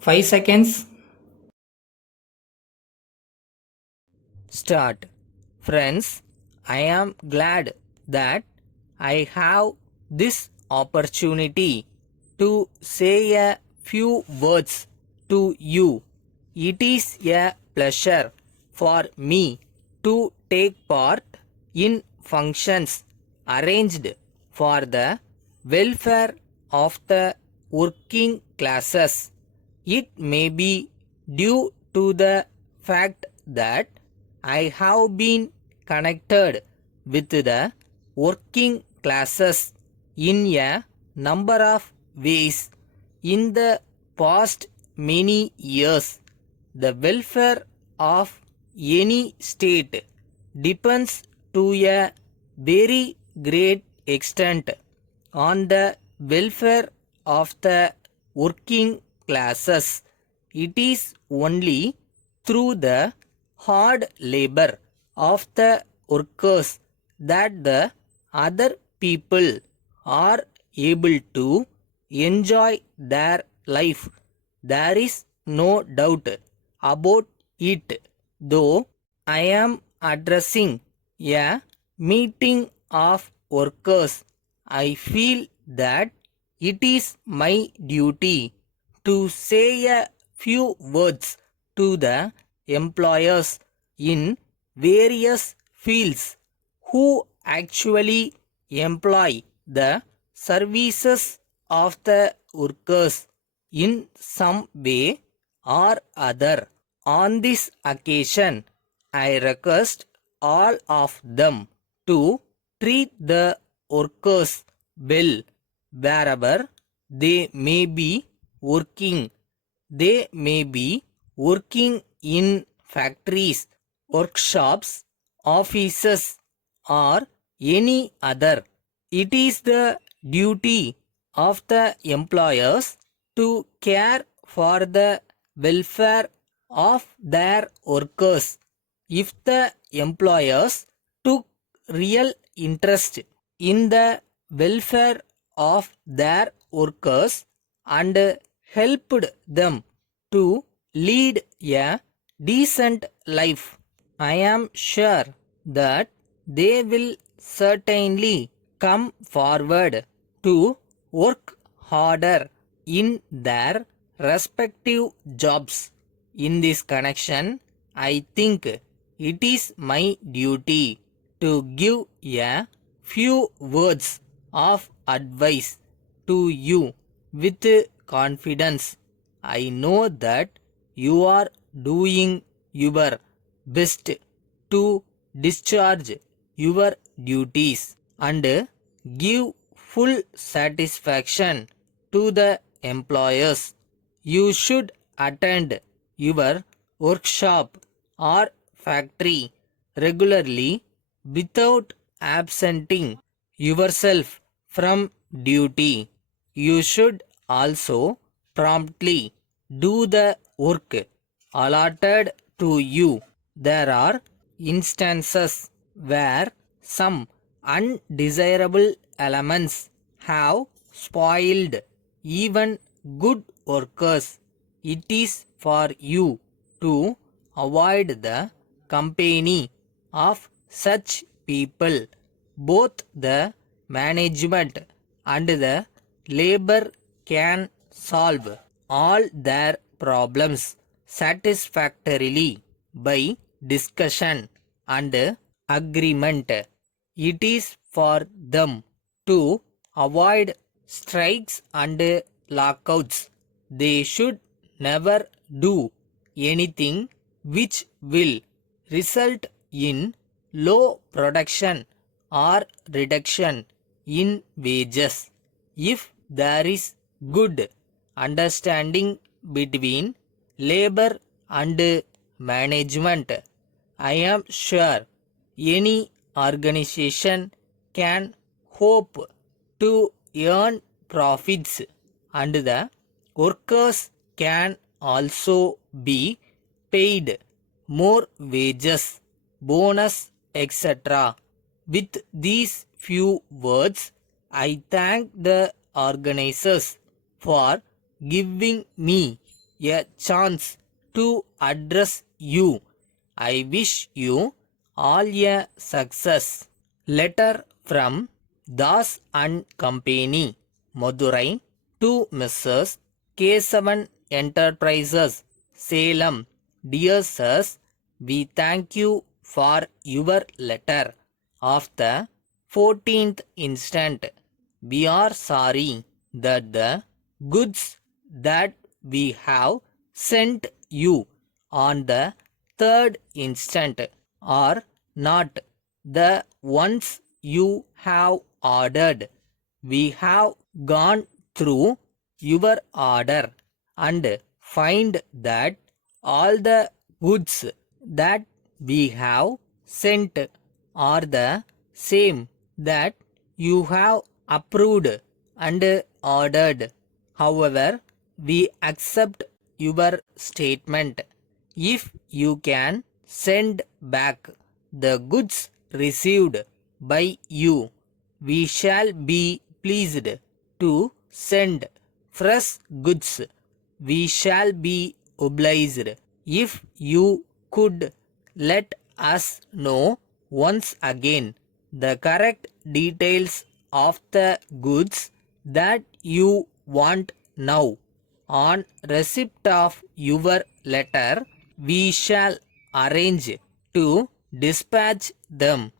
5 seconds. Start. Friends, I am glad that I have this opportunity to say a few words to you. It is a pleasure for me to take part in functions arranged for the welfare of the working classes. It may be due to the fact that I have been connected with the working classes in a number of ways in the past many years. The welfare of any state depends to a very great extent on the welfare of the working classes. It is only through the hard labor of the workers that the other people are able to enjoy their life. There is no doubt about it. Though I am addressing a meeting of workers, I feel that it is my duty to say a few words to the employers in various fields who actually employ the services of the workers in some way or other. On this occasion, I request all of them to treat the workers well wherever they may be working. They may be working in factories, workshops, offices, or any other. It is the duty of the employers to care for the welfare of their workers. If the employers took real interest in the welfare of their workers and helped them to lead a decent life, I am sure that they will certainly come forward to work harder in their respective jobs. In this connection, I think it is my duty to give a few words of advice to you with confidence. I know that you are doing your best to discharge your duties and give full satisfaction to the employers. You should attend your workshop or factory regularly without absenting yourself from duty. You should also promptly do the work allotted to you. There are instances where some undesirable elements have spoiled even good workers. It is for you to avoid the company of such people. Both the management and the labor can solve all their problems satisfactorily by discussion and agreement. It is for them to avoid strikes and lockouts. They should never do anything which will result in low production or reduction in wages. If there is good understanding between labor and management, I am sure any organization can hope to earn profits, and the workers can also be paid more wages, bonus, etc. With these few words, I thank the organizers for giving me a chance to address you. I wish you all a success. Letter from Das and Company, Madurai to Mrs. Kesavan Enterprises, Salem. Dear sirs, we thank you for your letter of the 14th instant. We are sorry that the goods that we have sent you on the 3rd instant are not the ones you have ordered. We have gone through your order and find that all the goods that we have sent are the same that you have approved and ordered. However, we accept your statement. If you can send back the goods received by you, we shall be pleased to send fresh goods. We shall be obliged if you could let us know once again the correct details of the goods that you want now. On receipt of your letter, we shall arrange to dispatch them.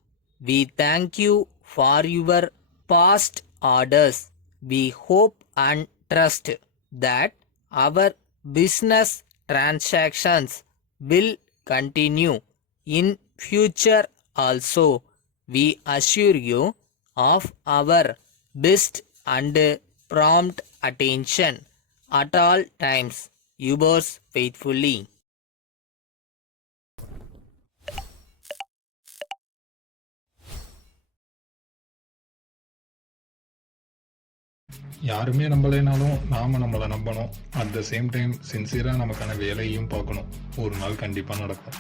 We thank you for your past orders. We hope and trust that our business transactions will continue in future also. We assure you of our best and prompt attention at all times. Yours faithfully. யாருமே நம்பலைனாலும் நாம நம்மளை நம்பணும். At the same time சின்சியராக நமக்கான வேலையும் பார்க்கணும். ஒரு நாள் கண்டிப்பாக நடக்கும்.